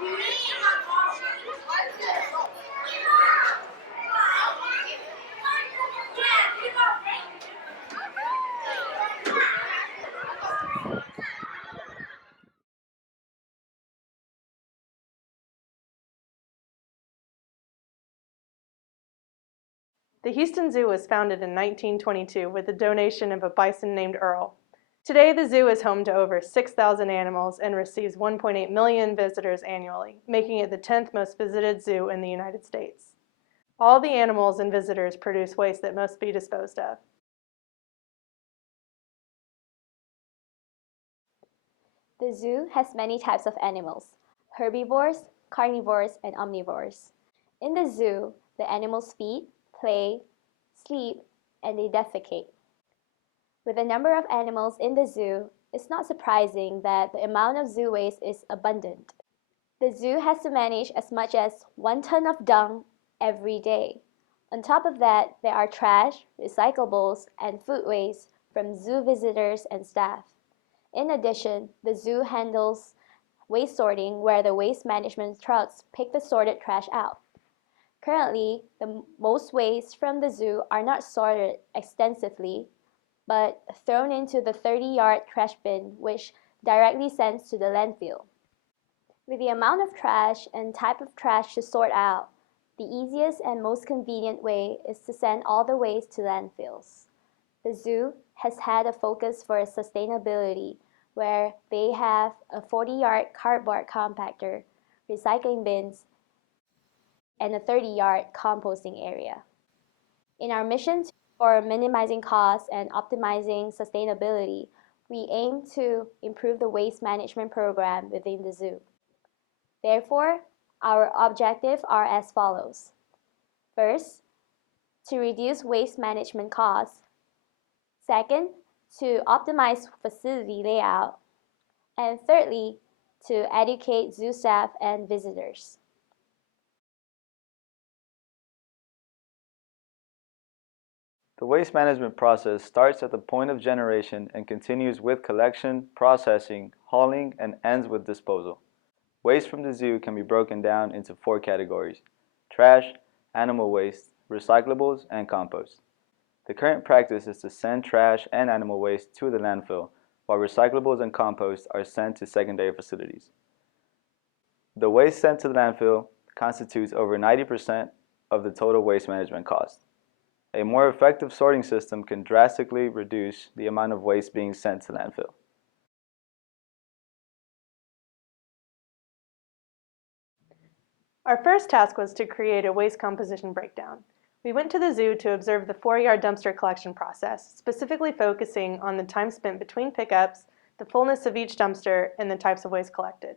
The Houston Zoo was founded in 1922 with the donation of a bison named Earl. Today, the zoo is home to over 6,000 animals and receives 1.8 million visitors annually, making it the 10th most visited zoo in the United States. All the animals and visitors produce waste that must be disposed of. The zoo has many types of animals: herbivores, carnivores, and omnivores. In the zoo, the animals feed, play, sleep, and they defecate. With the number of animals in the zoo, it's not surprising that the amount of zoo waste is abundant. The zoo has to manage as much as 1 ton of dung every day. On top of that, there are trash, recyclables, and food waste from zoo visitors and staff. In addition, the zoo handles waste sorting where the waste management trucks pick the sorted trash out. Currently, most waste from the zoo are not sorted extensively, but thrown into the 30-yard trash bin, which directly sends to the landfill. With the amount of trash and type of trash to sort out, the easiest and most convenient way is to send all the waste to landfills. The zoo has had a focus for sustainability, where they have a 40-yard cardboard compactor, recycling bins, and a 30-yard composting area. In our mission for minimizing costs and optimizing sustainability, we aim to improve the waste management program within the zoo. Therefore, our objectives are as follows. First, to reduce waste management costs. Second, to optimize facility layout. And thirdly, to educate zoo staff and visitors. The waste management process starts at the point of generation and continues with collection, processing, hauling, and ends with disposal. Waste from the zoo can be broken down into 4 categories: trash, animal waste, recyclables, and compost. The current practice is to send trash and animal waste to the landfill, while recyclables and compost are sent to secondary facilities. The waste sent to the landfill constitutes over 90% of the total waste management cost. A more effective sorting system can drastically reduce the amount of waste being sent to landfill. Our first task was to create a waste composition breakdown. We went to the zoo to observe the 4-yard dumpster collection process, specifically focusing on the time spent between pickups, the fullness of each dumpster, and the types of waste collected.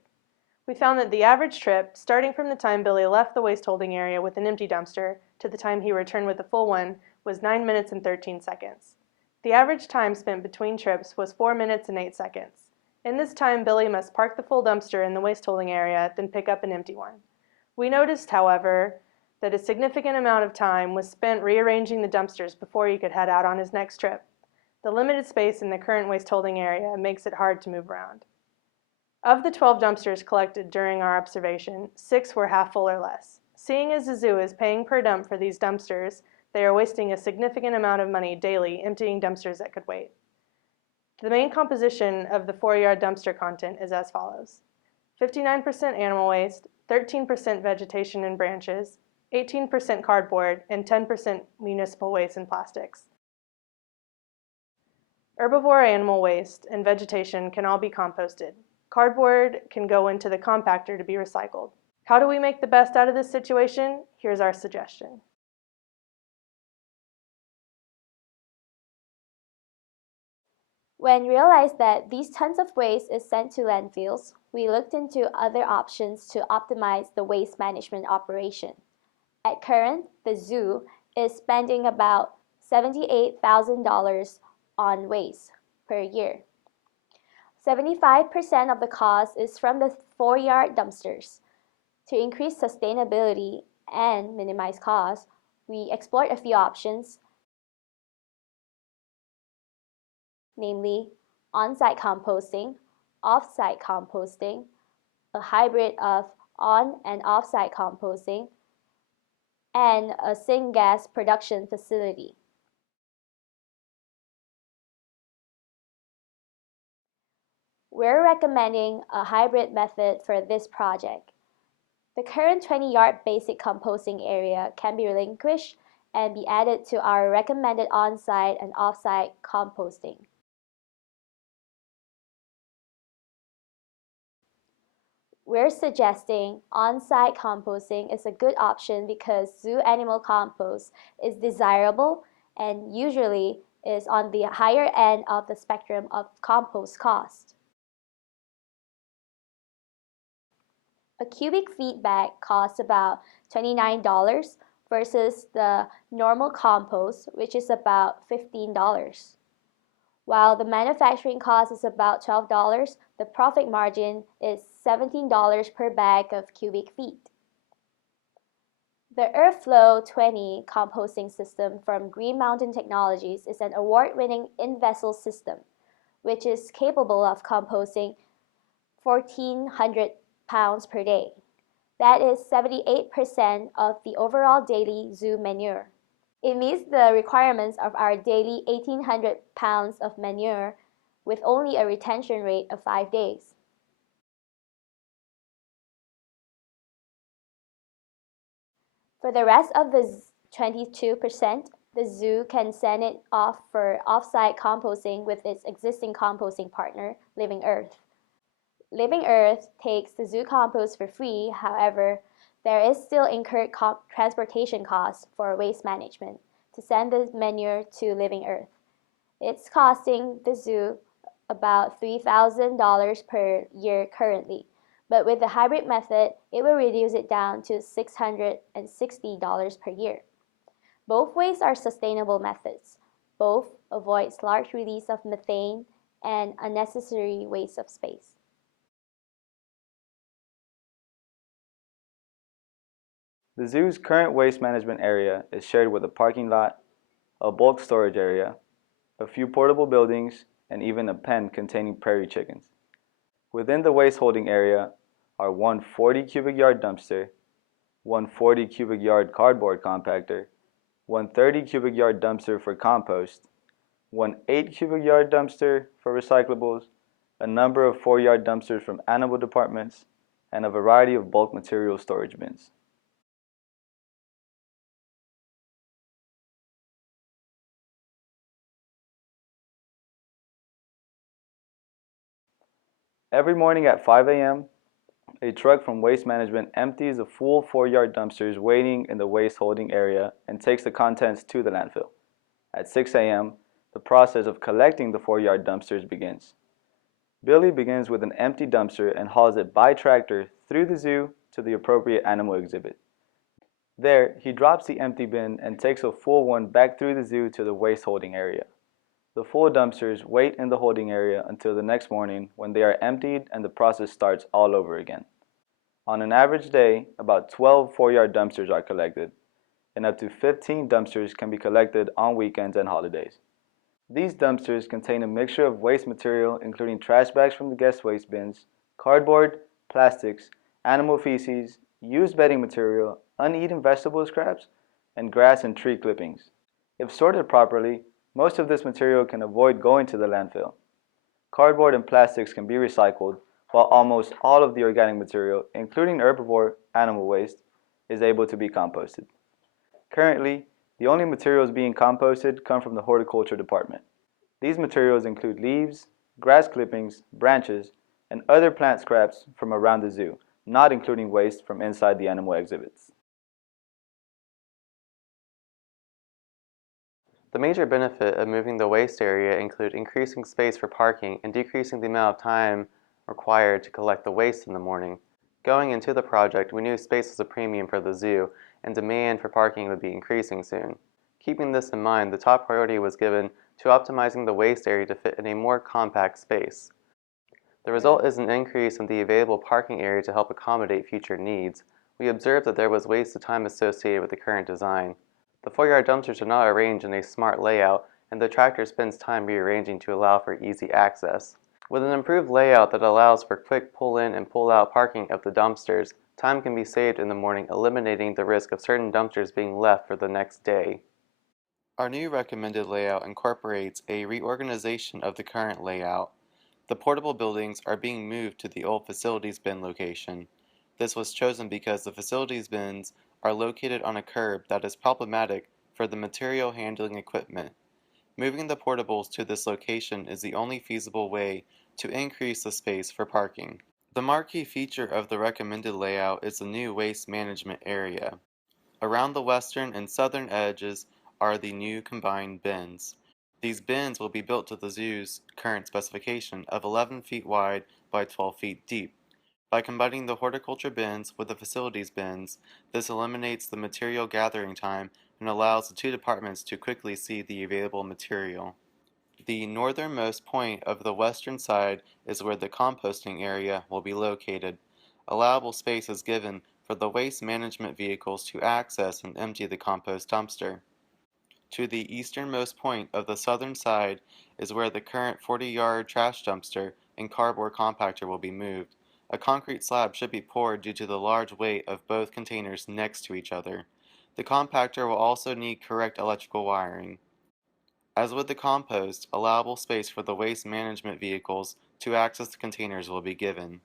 We found that the average trip, starting from the time Billy left the waste holding area with an empty dumpster to the time he returned with a full one, was 9 minutes and 13 seconds. The average time spent between trips was 4 minutes and 8 seconds. In this time, Billy must park the full dumpster in the waste holding area, then pick up an empty one. We noticed, however, that a significant amount of time was spent rearranging the dumpsters before he could head out on his next trip. The limited space in the current waste holding area makes it hard to move around. Of the 12 dumpsters collected during our observation, 6 were half full or less. Seeing as the zoo is paying per dump for these dumpsters, they are wasting a significant amount of money daily emptying dumpsters that could wait. The main composition of the 4-yard dumpster content is as follows: 59% animal waste, 13% vegetation and branches, 18% cardboard, and 10% municipal waste and plastics. Herbivore animal waste and vegetation can all be composted. Cardboard can go into the compactor to be recycled. How do we make the best out of this situation? Here's our suggestion. When realized that these tons of waste is sent to landfills, we looked into other options to optimize the waste management operation. At current, the zoo is spending about $78,000 on waste per year. 75% of the cost is from the 4-yard dumpsters. To increase sustainability and minimize costs, we explored a few options, namely on-site composting, off-site composting, a hybrid of on and off-site composting, and a syngas production facility. We're recommending a hybrid method for this project. The current 20-yard basic composting area can be relinquished and be added to our recommended on-site and off-site composting. We're suggesting on-site composting is a good option because zoo animal compost is desirable and usually is on the higher end of the spectrum of compost cost. A cubic feet bag costs about $29 versus the normal compost, which is about $15. While the manufacturing cost is about $12, the profit margin is $17 per bag of cubic feet. The Earthflow 20 composting system from Green Mountain Technologies is an award-winning in-vessel system, which is capable of composting 1,400 pounds per day. That is 78% of the overall daily zoo manure. It meets the requirements of our daily 1,800 pounds of manure with only a retention rate of 5 days. For the rest of the 22%, the zoo can send it off for off-site composting with its existing composting partner, Living Earth. Living Earth takes the zoo compost for free. However, there is still incurred transportation costs for waste management to send the manure to Living Earth. It's costing the zoo about $3,000 per year currently, but with the hybrid method, it will reduce it down to $660 per year. Both ways are sustainable methods. Both avoid large release of methane and unnecessary waste of space. The zoo's current waste management area is shared with a parking lot, a bulk storage area, a few portable buildings, and even a pen containing prairie chickens. Within the waste holding area are one 40 cubic yard dumpster, one 40 cubic yard cardboard compactor, one 30 cubic yard dumpster for compost, one 8 cubic yard dumpster for recyclables, a number of 4-yard dumpsters from animal departments, and a variety of bulk material storage bins. Every morning at 5 a.m., a truck from Waste Management empties the full 4-yard dumpsters waiting in the waste holding area and takes the contents to the landfill. At 6 a.m., the process of collecting the 4-yard dumpsters begins. Billy begins with an empty dumpster and hauls it by tractor through the zoo to the appropriate animal exhibit. There, he drops the empty bin and takes a full one back through the zoo to the waste holding area. The full dumpsters wait in the holding area until the next morning when they are emptied and the process starts all over again. On an average day, about 12 4-yard dumpsters are collected, and up to 15 dumpsters can be collected on weekends and holidays. These dumpsters contain a mixture of waste material including trash bags from the guest waste bins, cardboard, plastics, animal feces, used bedding material, uneaten vegetable scraps, and grass and tree clippings. If sorted properly, most of this material can avoid going to the landfill. Cardboard and plastics can be recycled, while almost all of the organic material, including herbivore animal waste, is able to be composted. Currently, the only materials being composted come from the horticulture department. These materials include leaves, grass clippings, branches, and other plant scraps from around the zoo, not including waste from inside the animal exhibits. The major benefit of moving the waste area include increasing space for parking and decreasing the amount of time required to collect the waste in the morning. Going into the project, we knew space was a premium for the zoo and demand for parking would be increasing soon. Keeping this in mind, the top priority was given to optimizing the waste area to fit in a more compact space. The result is an increase in the available parking area to help accommodate future needs. We observed that there was wasted time associated with the current design. The 4-yard dumpsters are not arranged in a smart layout, and the tractor spends time rearranging to allow for easy access. With an improved layout that allows for quick pull-in and pull-out parking of the dumpsters, Time can be saved in the morning, eliminating the risk of certain dumpsters being left for the next day. Our new recommended layout incorporates a reorganization of the current layout. The portable buildings are being moved to the old facilities bin location. This was chosen because the facilities bins are located on a curb that is problematic for the material handling equipment. Moving the portables to this location is the only feasible way to increase the space for parking. The marquee feature of the recommended layout is the new waste management area. Around the western and southern edges are the new combined bins. These bins will be built to the zoo's current specification of 11 feet wide by 12 feet deep. By combining the horticulture bins with the facilities bins, this eliminates the material gathering time and allows the two departments to quickly see the available material. The northernmost point of the western side is where the composting area will be located. Allowable space is given for the waste management vehicles to access and empty the compost dumpster. To the easternmost point of the southern side is where the current 40-yard trash dumpster and cardboard compactor will be moved. A concrete slab should be poured due to the large weight of both containers next to each other. The compactor will also need correct electrical wiring. As with the compost, allowable space for the waste management vehicles to access the containers will be given.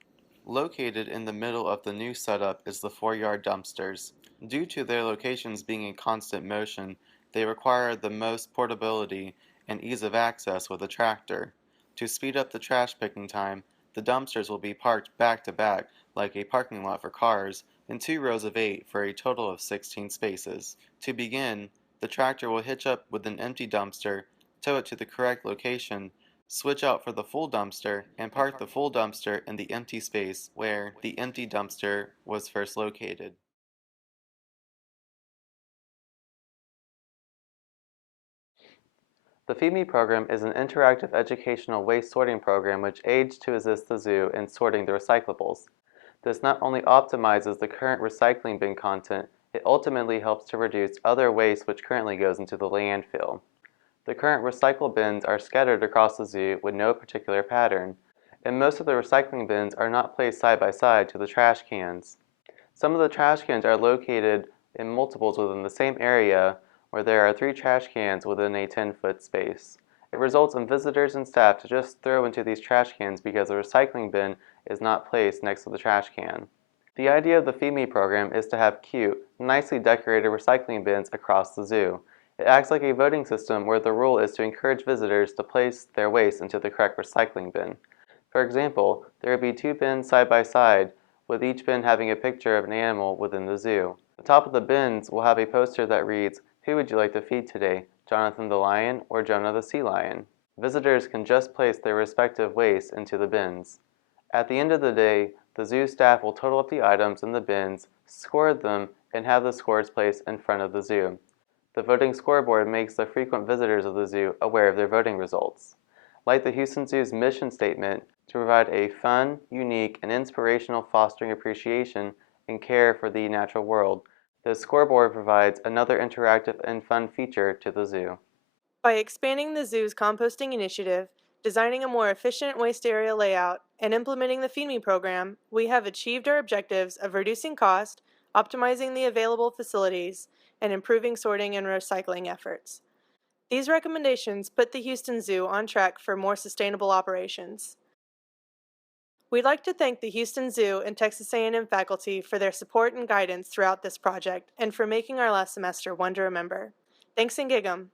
Located in the middle of the new setup is the 4-yard dumpsters. Due to their locations being in constant motion, they require the most portability and ease of access with a tractor. To speed up the trash picking time, the dumpsters will be parked back to back like a parking lot for cars in 2 rows of 8 for a total of 16 spaces. To begin, the tractor will hitch up with an empty dumpster, tow it to the correct location, switch out for the full dumpster, and park the full dumpster in the empty space where the empty dumpster was first located. The Feed Me program is an interactive educational waste sorting program which aids to assist the zoo in sorting the recyclables. This not only optimizes the current recycling bin content, it ultimately helps to reduce other waste which currently goes into the landfill. The current recycle bins are scattered across the zoo with no particular pattern, and most of the recycling bins are not placed side by side to the trash cans. Some of the trash cans are located in multiples within the same area where there are 3 trash cans within a 10-foot space. It results in visitors and staff to just throw into these trash cans because the recycling bin is not placed next to the trash can. The idea of the Feed Me program is to have cute, nicely decorated recycling bins across the zoo. It acts like a voting system where the rule is to encourage visitors to place their waste into the correct recycling bin. For example, there would be 2 bins side by side, with each bin having a picture of an animal within the zoo. The top of the bins will have a poster that reads, "Who would you like to feed today, Jonathan the lion or Jonah the sea lion?" Visitors can just place their respective waste into the bins. At the end of the day, the zoo staff will total up the items in the bins, score them, and have the scores placed in front of the zoo. The voting scoreboard makes the frequent visitors of the zoo aware of their voting results. Like the Houston Zoo's mission statement, to provide a fun, unique, and inspirational fostering appreciation and care for the natural world, the scoreboard provides another interactive and fun feature to the zoo. By expanding the zoo's composting initiative, designing a more efficient waste area layout, and implementing the Feed Me program, we have achieved our objectives of reducing cost, optimizing the available facilities, and improving sorting and recycling efforts. These recommendations put the Houston Zoo on track for more sustainable operations. We'd like to thank the Houston Zoo and Texas A&M faculty for their support and guidance throughout this project and for making our last semester one to remember. Thanks and gig 'em!